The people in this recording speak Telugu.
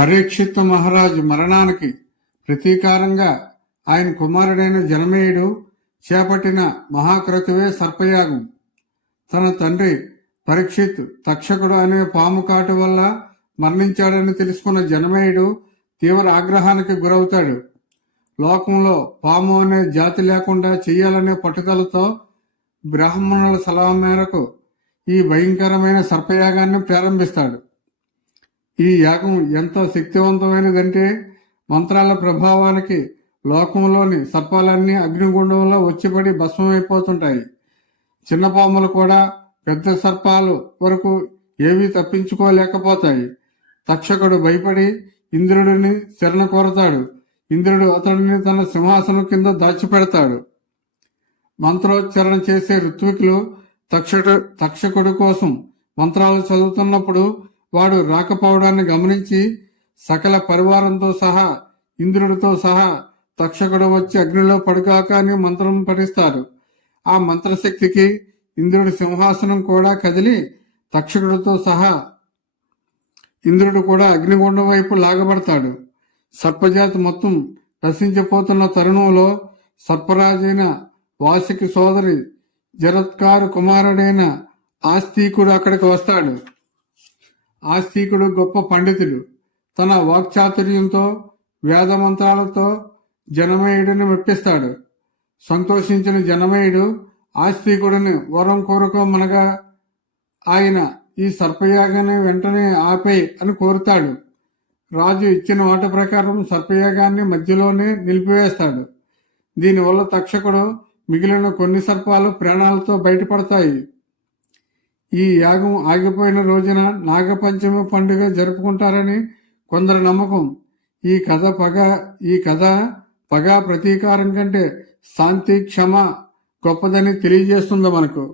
పరీక్షిత్ మహారాజు మరణానికి ప్రతీకారంగా ఆయన కుమారుడైన జనమేయుడు చేపట్టిన మహాక్రతువే సర్పయాగం. తన తండ్రి పరీక్షిత్ తక్షకుడు అనే పాము కాటు వల్ల మరణించాడని తెలుసుకున్న జనమేయుడు తీవ్ర ఆగ్రహానికి గురవుతాడు. లోకంలో పాము అనే జాతి లేకుండా చెయ్యాలనే పట్టుదలతో బ్రాహ్మణుల సలహా మేరకు ఈ భయంకరమైన సర్పయాగాన్ని ప్రారంభిస్తాడు. ఈ యాగం ఎంత శక్తివంతమైనదంటే మంత్రాల ప్రభావానికి లోకంలోని సర్పాలన్నీ అగ్నిగుండంలో వచ్చిపడి భస్మమైపోతుంటాయి. చిన్న పాములు కూడా పెద్ద సర్పాలు వరకు ఏవీ తప్పించుకోలేకపోతాయి. తక్షకుడు భయపడి ఇంద్రుడిని శరణ కోరతాడు. ఇంద్రుడు అతడిని తన సింహాసనం కింద దాచిపెడతాడు. మంత్రోచ్చారణ చేసే ఋత్వికులు తక్షకుడి కోసం మంత్రాలు చదువుతున్నప్పుడు వాడు రాకపోవడాన్ని గమనించి సకల పరివారంతో సహా ఇంద్రుడితో సహా తక్షకుడు వచ్చి అగ్నిలో పడుకాక అని మంత్రం పఠిస్తారు. ఆ మంత్రశక్తికి ఇంద్రుడి సింహాసనం కూడా కదిలి తక్షకుడితో సహా ఇంద్రుడు కూడా అగ్నిగుండం వైపు లాగబడతాడు. సర్పజాతి మొత్తం నశించిపోతున్న తరుణంలో సర్పరాజైన వాసికి సోదరి జరత్కారు కుమారుడైన ఆస్తికుడు అక్కడికి వస్తాడు. ఆస్తికుడు గొప్ప పండితుడు. తన వాక్చాతుర్యంతో వేదమంత్రాలతో జనమేయుడిని మెప్పిస్తాడు. సంతోషించిన జనమేయుడు ఆస్తికుడిని వరం కోరుకోమనగా ఆయన ఈ సర్పయాగాన్ని వెంటనే ఆపేయ్ అని కోరుతాడు. రాజు ఇచ్చిన మాట ప్రకారం సర్పయాగాన్ని మధ్యలోనే నిలిపివేస్తాడు. దీనివల్ల తక్షకుడు మిగిలిన కొన్ని సర్పాలు ప్రాణాలతో బయటపడతాయి. ఈ యాగం ఆగిపోయిన రోజున నాగపంచమి పండుగ జరుపుకుంటారని కొందరు నమ్మకం. ఈ కథ పగ ప్రతీకారం కంటే శాంతి క్షమ గొప్పదని తెలియజేస్తుంది మనకు.